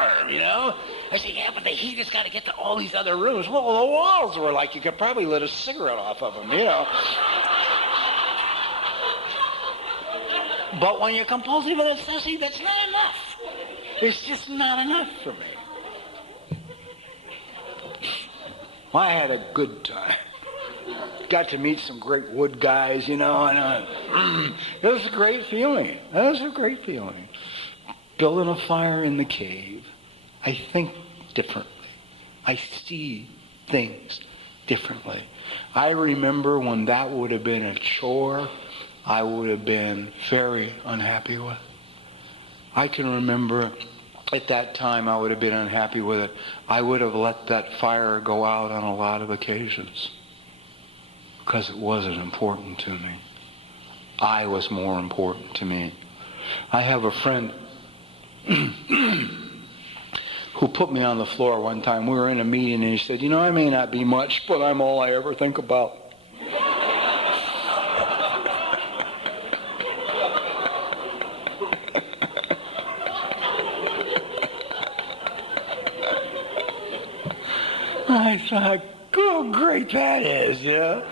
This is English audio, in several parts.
warm, you know? I said, yeah, but the heat has got to get to all these other rooms. Well, the walls were like you could probably lit a cigarette off of them, you know? But when you're compulsive and obsessive, that's not enough. It's just not enough for me. Well, I had a good time. Got to meet some great wood guys, you know, and it was a great feeling. That was a great feeling. Building a fire in the cave. I think differently. I see things differently. I remember when that would have been a chore, I would have been very unhappy with. I can remember at that time I would have been unhappy with it. I would have let that fire go out on a lot of occasions because it wasn't important to me. I was more important to me. I have a friend who put me on the floor one time. We were in a meeting and he said, you know, I may not be much, but I'm all I ever think about. I thought, oh, great that is, you know.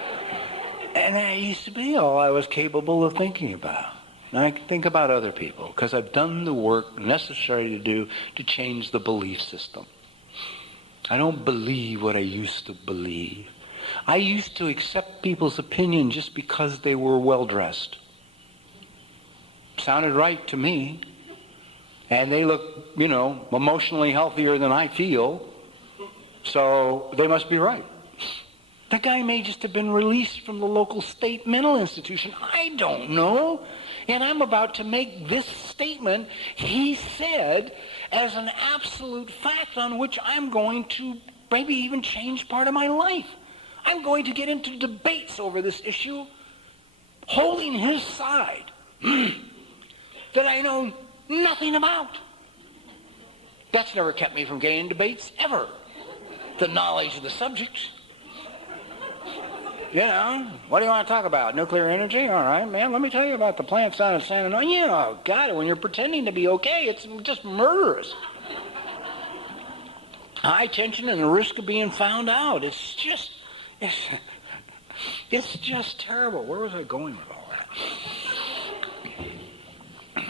And that used to be all I was capable of thinking about. And I think about other people because I've done the work necessary to do to change the belief system. I don't believe what I used to believe. I used to accept people's opinion just because they were well-dressed. Sounded right to me. And they look, you know, emotionally healthier than I feel. So they must be right. The guy may just have been released from the local state mental institution. I don't know. And I'm about to make this statement, he said, as an absolute fact on which I'm going to maybe even change part of my life. I'm going to get into debates over this issue, holding his side that I know nothing about. That's never kept me from getting in debates, ever. The knowledge of the subject. You know, what do you want to talk about? Nuclear energy? All right, man, let me tell you about the plants down in San Antonio. You know, God, when you're pretending to be okay, it's just murderous. High tension and the risk of being found out. It's just terrible. Where was I going with all that?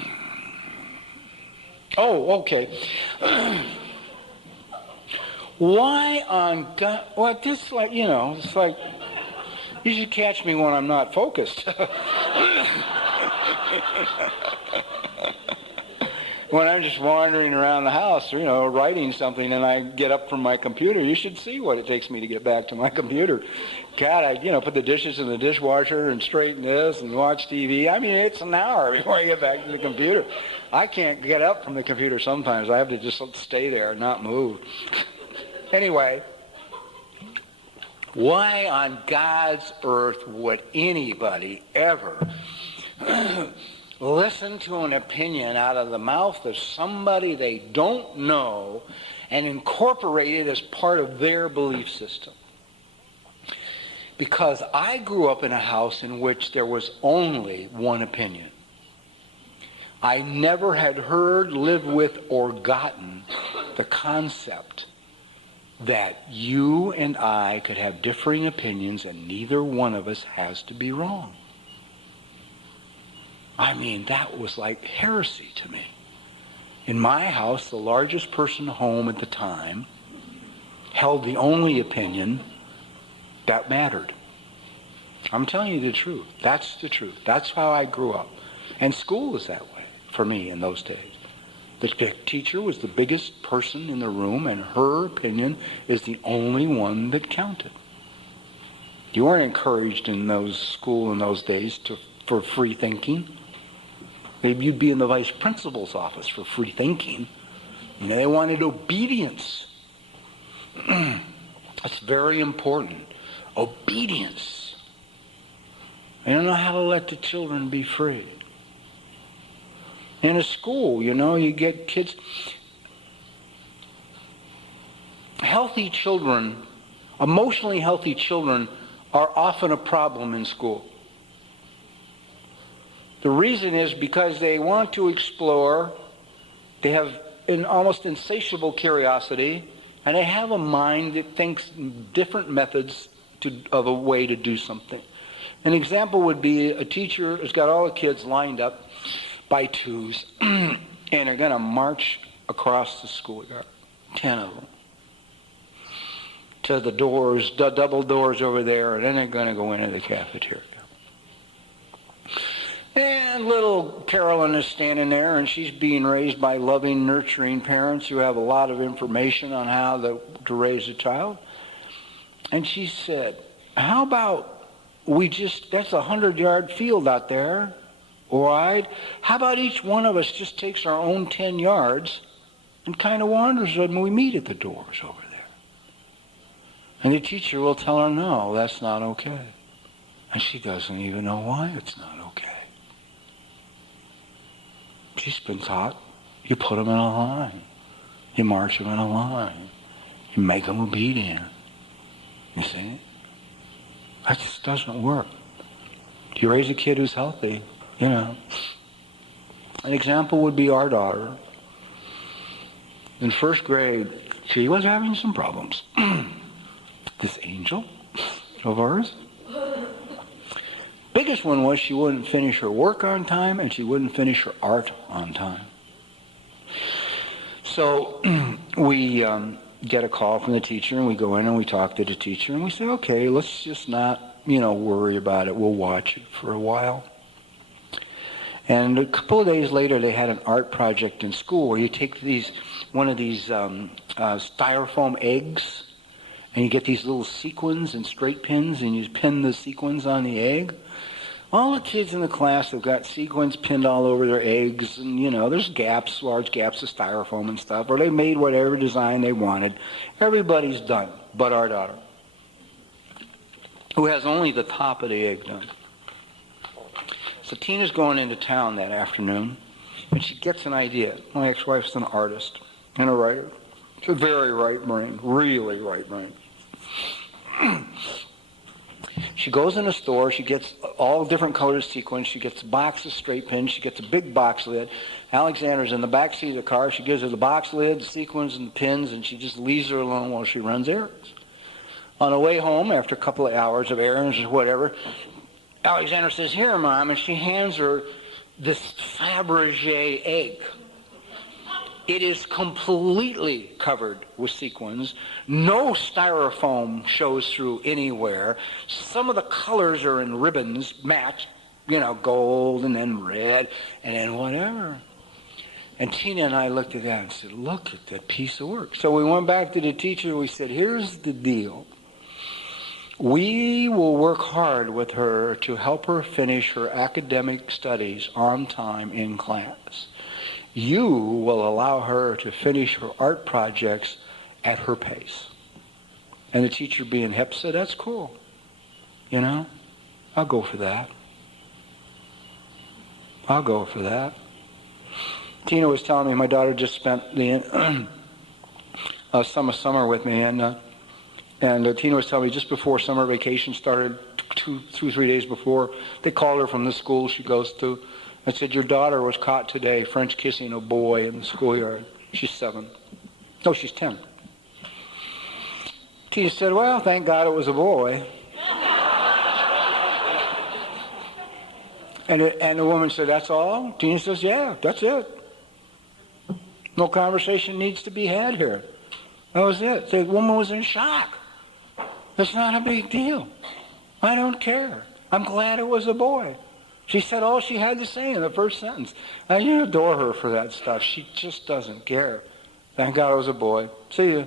Oh, okay. Why on God? Well, this, like, you know, it's like, you should catch me when I'm not focused. When I'm just wandering around the house, you know, writing something, and I get up from my computer, you should see what it takes me to get back to my computer. God, I, you know, put the dishes in the dishwasher and straighten this and watch TV. I mean, it's an hour before I get back to the computer. I can't get up from the computer sometimes. I have to just stay there and not move. Anyway, why on God's earth would anybody ever listen to an opinion out of the mouth of somebody they don't know and incorporate it as part of their belief system? Because I grew up in a house in which there was only one opinion. I never had heard, lived with, or gotten the concept that you and I could have differing opinions and neither one of us has to be wrong. I mean, that was like heresy to me. In my house, the largest person home at the time held the only opinion that mattered. I'm telling you the truth. That's the truth. That's how I grew up. And school was that way for me in those days. The teacher was the biggest person in the room, and her opinion is the only one that counted. You weren't encouraged in school in those days for free thinking. Maybe you'd be in the vice principal's office for free thinking. You know, they wanted obedience. That's very important. Obedience. They don't know how to let the children be free. In a school, you know, you get kids. Healthy children, emotionally healthy children, are often a problem in school. The reason is because they want to explore, they have an almost insatiable curiosity, and they have a mind that thinks different methods of a way to do something. An example would be a teacher who's got all the kids lined up by twos, and they're going to march across the schoolyard, 10 of them, to the doors, the double doors over there, and then they're going to go into the cafeteria. And little Carolyn is standing there, and she's being raised by loving, nurturing parents who have a lot of information on how to raise a child. And she said, how about that's a 100-yard field out there, wide. How about each one of us just takes our own 10 yards and kind of wanders and we meet at the doors over there. And the teacher will tell her, no, that's not okay. And she doesn't even know why it's not okay. She's been taught, you put them in a line. You march them in a line. You make them obedient. You see? That just doesn't work. Do you raise a kid who's healthy? You know. An example would be our daughter. In first grade, she was having some problems. This angel of ours. Biggest one was she wouldn't finish her work on time and she wouldn't finish her art on time. So we get a call from the teacher and we go in and we talk to the teacher and we say, okay, let's just not, worry about it. We'll watch it for a while. And a couple of days later, they had an art project in school where you take one of these styrofoam eggs and you get these little sequins and straight pins and you pin the sequins on the egg. All the kids in the class have got sequins pinned all over their eggs, and there's gaps, large gaps of styrofoam and stuff, or they made whatever design they wanted. Everybody's done, but our daughter, who has only the top of the egg done. So Tina's going into town that afternoon, and she gets an idea. My ex-wife's an artist and a writer. She's a very right brain, really right brain. She goes in a store, she gets all different colored sequins, she gets a box of straight pins, she gets a big box lid. Alexander's in the back seat of the car, she gives her the box lid, the sequins and the pins, and she just leaves her alone while she runs errands. On the way home, after a couple of hours of errands or whatever, Alexander says, here, Mom, and she hands her this Fabergé egg. It is completely covered with sequins. No styrofoam shows through anywhere. Some of the colors are in ribbons, matched, gold and then red and then whatever. And Tina and I looked at that and said, look at that piece of work. So we went back to the teacher and we said, here's the deal. We will work hard with her to help her finish her academic studies on time in class. You will allow her to finish her art projects at her pace. And the teacher, being hip, said, that's cool. I'll go for that. I'll go for that. Tina was telling me my daughter just spent the summer with me, and Tina was telling me just before summer vacation started, 3 days before, they called her from the school she goes to. I said, your daughter was caught today French kissing a boy in the schoolyard. She's 7. No, she's 10. Tina said, well, thank God it was a boy. And the woman said, that's all? Tina says, yeah, that's it. No conversation needs to be had here. That was it. The woman was in shock. It's not a big deal. I don't care. I'm glad it was a boy. She said all she had to say in the first sentence. And you adore her for that stuff. She just doesn't care. Thank God it was a boy. See you.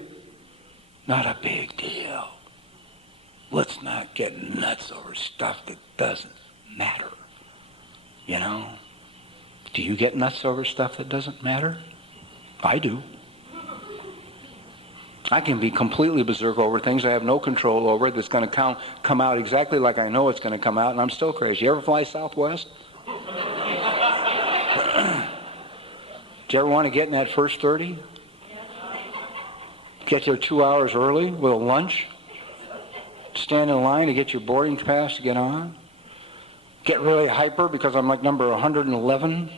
Not a big deal. Let's not get nuts over stuff that doesn't matter. Do you get nuts over stuff that doesn't matter? I do. I can be completely berserk over things I have no control over that's going to come out exactly like I know it's going to come out, and I'm still crazy. You ever fly Southwest? Do you ever want to get in that first 30? Get there 2 hours early with a lunch? Stand in line to get your boarding pass to get on? Get really hyper because I'm like number 111?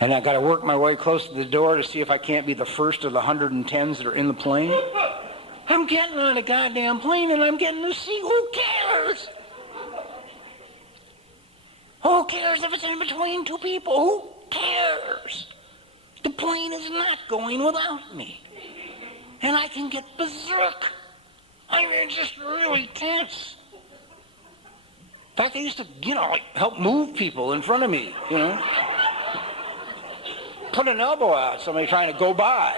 And I got to work my way close to the door to see if I can't be the first of the 110s that are in the plane. I'm getting on a goddamn plane and I'm getting to see. Who cares? Who cares if it's in between two people? Who cares? The plane is not going without me. And I can get berserk. I mean, it's just really tense. In fact, I used to, like help move people in front of me, Put an elbow out, somebody trying to go by,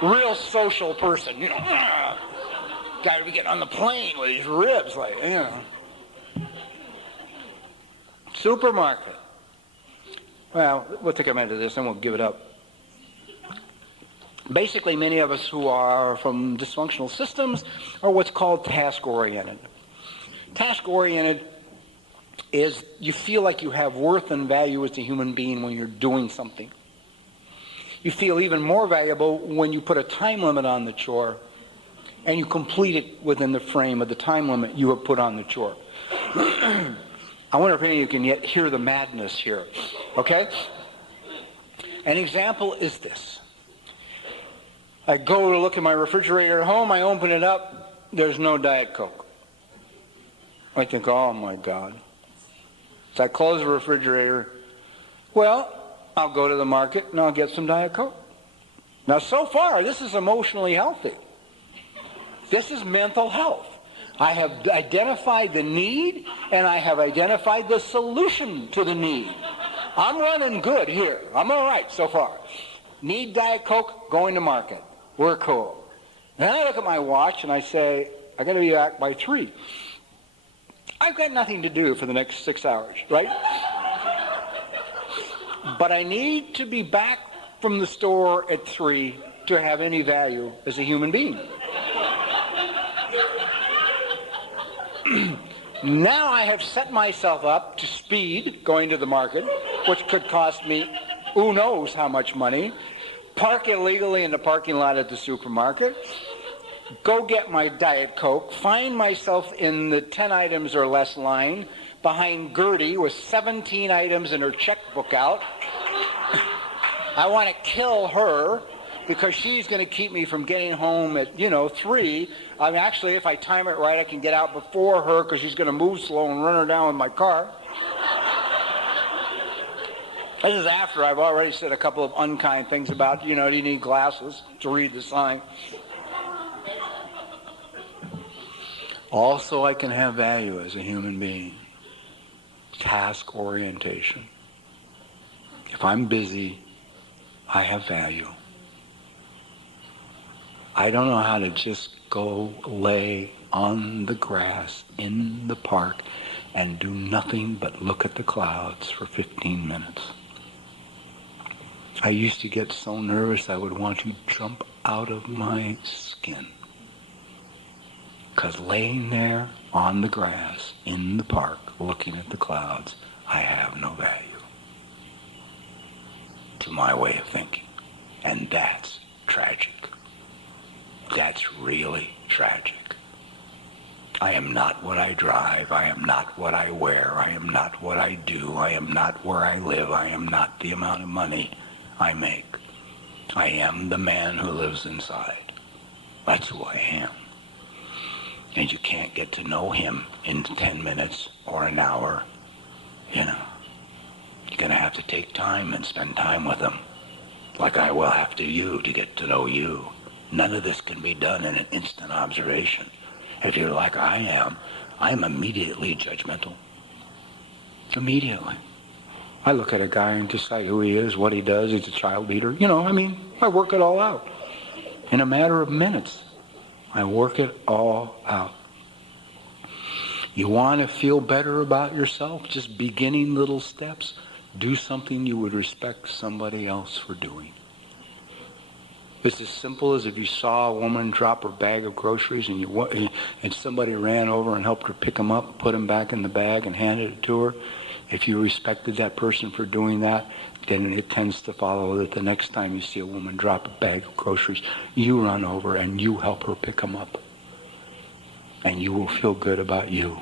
Real social person, Guy would be getting on the plane with his ribs, like, Supermarket. Well, we'll take a minute of this and we'll give it up. Basically, many of us who are from dysfunctional systems are what's called task-oriented. Task-oriented is you feel like you have worth and value as a human being when you're doing something. You feel even more valuable when you put a time limit on the chore and you complete it within the frame of the time limit you have put on the chore. I wonder if any of you can yet hear the madness here, okay? An example is this. I go to look at my refrigerator at home, I open it up, there's no Diet Coke. I think, oh my God. So I close the refrigerator. Well, I'll go to the market and I'll get some Diet Coke. Now so far, this is emotionally healthy. This is mental health. I have identified the need and I have identified the solution to the need. I'm running good here. I'm all right so far. Need Diet Coke, going to market. We're cool. Then I look at my watch and I say, I got to be back by 3. I've got nothing to do for the next 6 hours, right? But I need to be back from the store at 3 to have any value as a human being. Now I have set myself up to speed going to the market, which could cost me who knows how much money, park illegally in the parking lot at the supermarket, go get my Diet Coke, find myself in the 10 items or less line behind Gertie with 17 items in her checkbook out. I want to kill her because she's going to keep me from getting home at, 3. I mean, actually, if I time it right, I can get out before her because she's going to move slow and run her down with my car. This is after I've already said a couple of unkind things about, do you need glasses to read the sign? Also, I can have value as a human being. Task orientation. If I'm busy, I have value. I don't know how to just go lay on the grass in the park and do nothing but look at the clouds for 15 minutes. I used to get so nervous I would want to jump out of my skin. Because laying there on the grass in the park looking at the clouds, I have no value to my way of thinking. And that's tragic. That's really tragic. I am not what I drive. I am not what I wear. I am not what I do. I am not where I live. I am not the amount of money I make. I am the man who lives inside. That's who I am. And you can't get to know him in 10 minutes or an hour. You're going to have to take time and spend time with him. Like I will have to you to get to know you. None of this can be done in an instant observation. If you're like I am, I'm immediately judgmental. Immediately. I look at a guy and decide who he is, what he does, he's a child beater. I work it all out. In a matter of minutes, I work it all out. You want to feel better about yourself? Just beginning little steps. Do something you would respect somebody else for doing. It's as simple as if you saw a woman drop her bag of groceries and somebody ran over and helped her pick them up, put them back in the bag and handed it to her. If you respected that person for doing that, then it tends to follow that the next time you see a woman drop a bag of groceries, you run over and you help her pick them up. And you will feel good about you.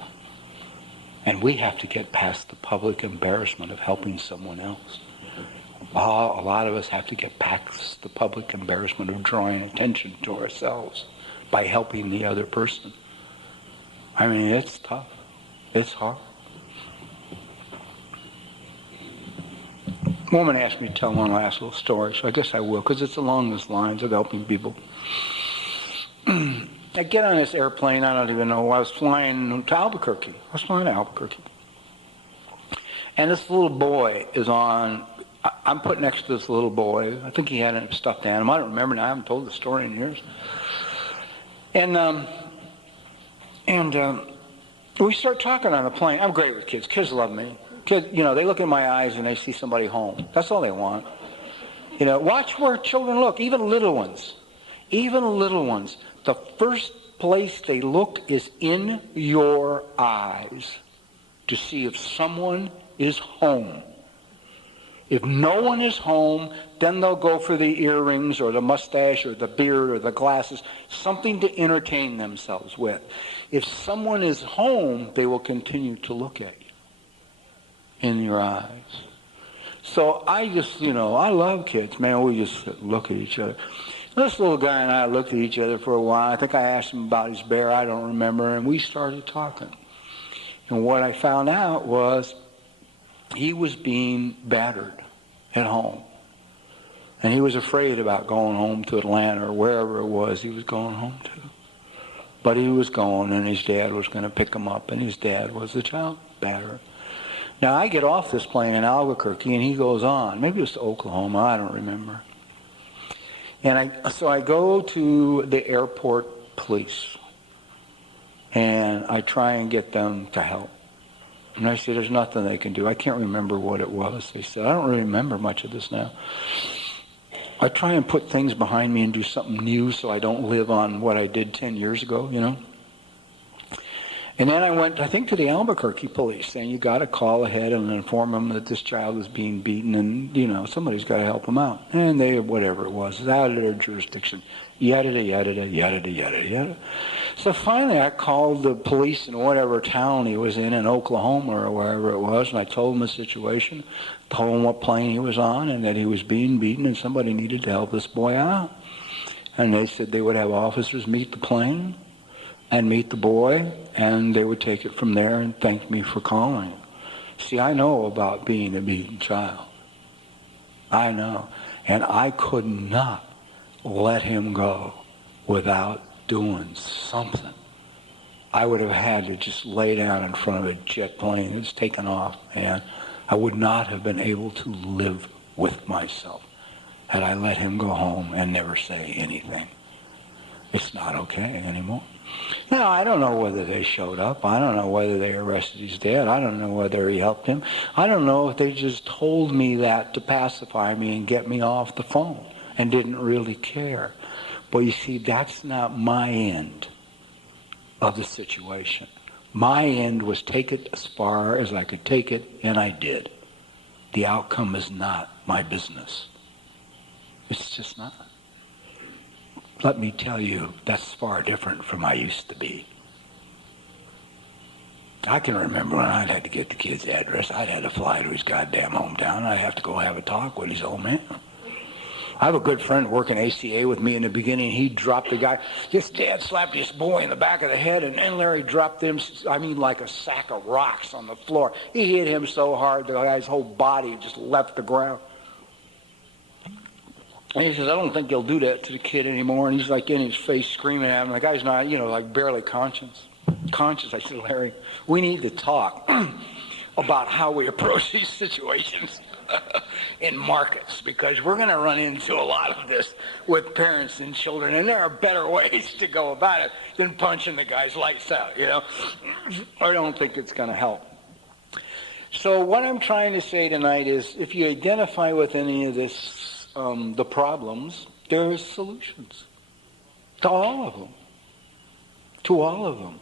And we have to get past the public embarrassment of helping someone else. A lot of us have to get past the public embarrassment of drawing attention to ourselves by helping the other person. I mean, it's tough. It's hard. A woman asked me to tell one last little story, so I guess I will, because it's along those lines of helping people. I get on this airplane, I don't even know, I was flying to Albuquerque. And this little boy is on, I'm put next to this little boy. I think he had a stuffed animal. I don't remember now. I haven't told the story in years. And we start talking on the plane. I'm great with kids. Kids love me. Kids, they look in my eyes and they see somebody home. That's all they want. Watch where children look, even little ones. Even little ones. The first place they look is in your eyes to see if someone is home. If no one is home, then they'll go for the earrings or the mustache or the beard or the glasses, something to entertain themselves with. If someone is home, they will continue to look at you in your eyes. So I just, I love kids, man. We just look at each other. This little guy and I looked at each other for a while. I think I asked him about his bear. I don't remember. And we started talking. And what I found out was he was being battered at home. And he was afraid about going home to Atlanta or wherever it was he was going home to. But he was going, and his dad was going to pick him up, and his dad was the child batterer. Now, I get off this plane in Albuquerque, and he goes on. Maybe it was to Oklahoma. I don't remember. And so I go to the airport police, and I try and get them to help. And I say, there's nothing they can do. I can't remember what it was. They said, I don't really remember much of this now. I try and put things behind me and do something new so I don't live on what I did 10 years ago, And then I went, I think, to the Albuquerque police saying, you got to call ahead and inform them that this child is being beaten and, somebody's got to help them out. And they, whatever it was, out of their jurisdiction. Yada, yada, yada, yada, yada. So finally I called the police in whatever town he was in Oklahoma or wherever it was, and I told him the situation, told him what plane he was on and that he was being beaten and somebody needed to help this boy out. And they said they would have officers meet the plane and meet the boy, and they would take it from there and thank me for calling. See, I know about being a beaten child. I know. And I could not let him go without doing something. I would have had to just lay down in front of a jet plane that's taken off, and I would not have been able to live with myself had I let him go home and never say anything. It's not okay anymore. Now, I don't know whether they showed up. I don't know whether they arrested his dad. I don't know whether he helped him. I don't know if they just told me that to pacify me and get me off the phone and didn't really care. But you see, that's not my end of the situation. My end was take it as far as I could take it, and I did. The outcome is not my business. It's just not. Let me tell you, that's far different from I used to be. I can remember when I'd had to get the kid's address. I'd had to fly to his goddamn hometown. I'd have to go have a talk with his old man. I have a good friend working ACA with me in the beginning. He dropped the guy. His dad slapped this boy in the back of the head, and then Larry dropped him, like a sack of rocks on the floor. He hit him so hard, the guy's whole body just left the ground. And he says, I don't think they'll do that to the kid anymore. And he's like in his face screaming at him. The guy's not, barely conscious. I said, Larry, we need to talk about how we approach these situations in markets, because we're going to run into a lot of this with parents and children, and there are better ways to go about it than punching the guy's lights out, I don't think it's going to help. So what I'm trying to say tonight is, if you identify with any of this, the problems, there are solutions to all of them. To all of them.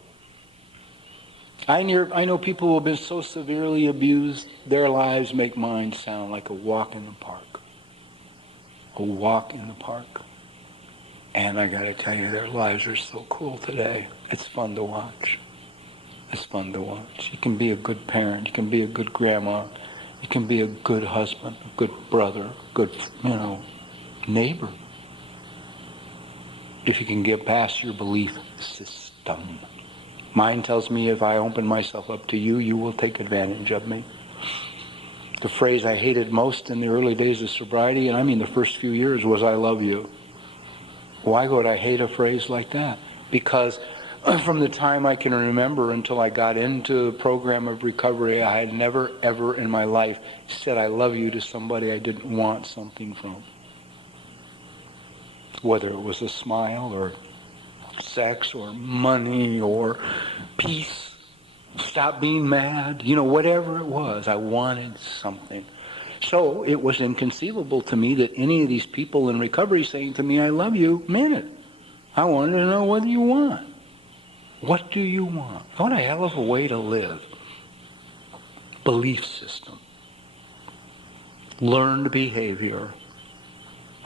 I know people who have been so severely abused, their lives make mine sound like a walk in the park. A walk in the park. And I got to tell you, their lives are so cool today. It's fun to watch. It's fun to watch. You can be a good parent. You can be a good grandma. You can be a good husband, a good brother, a good, neighbor. If you can get past your belief system. Mine tells me if I open myself up to you, you will take advantage of me. The phrase I hated most in the early days of sobriety, and I mean the first few years, was I love you. Why would I hate a phrase like that? Because from the time I can remember until I got into a program of recovery, I had never, ever in my life said I love you to somebody I didn't want something from. Whether it was a smile or sex or money or peace, stop being mad, whatever it was, I wanted something. So it was inconceivable to me that any of these people in recovery saying to me, I love you, meant it. I wanted to know what do you want? What do you want? What a hell of a way to live. Belief system. Learned behavior.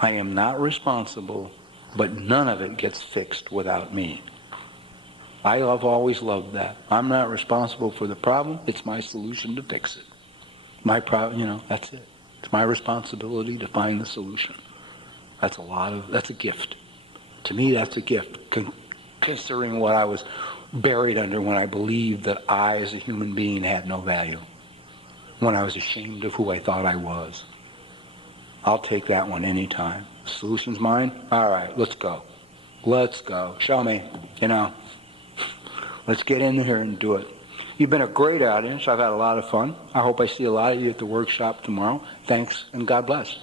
I am not responsible, but none of it gets fixed without me. I have always loved that. I'm not responsible for the problem. It's my solution to fix it. My problem, that's it. It's my responsibility to find the solution. That's a gift. To me, that's a gift, considering what I was buried under when I believed that I, as a human being, had no value. When I was ashamed of who I thought I was. I'll take that one anytime. Solution's mine? All right, let's go. Let's go. Show me, Let's get in here and do it. You've been a great audience. I've had a lot of fun. I hope I see a lot of you at the workshop tomorrow. Thanks, and God bless.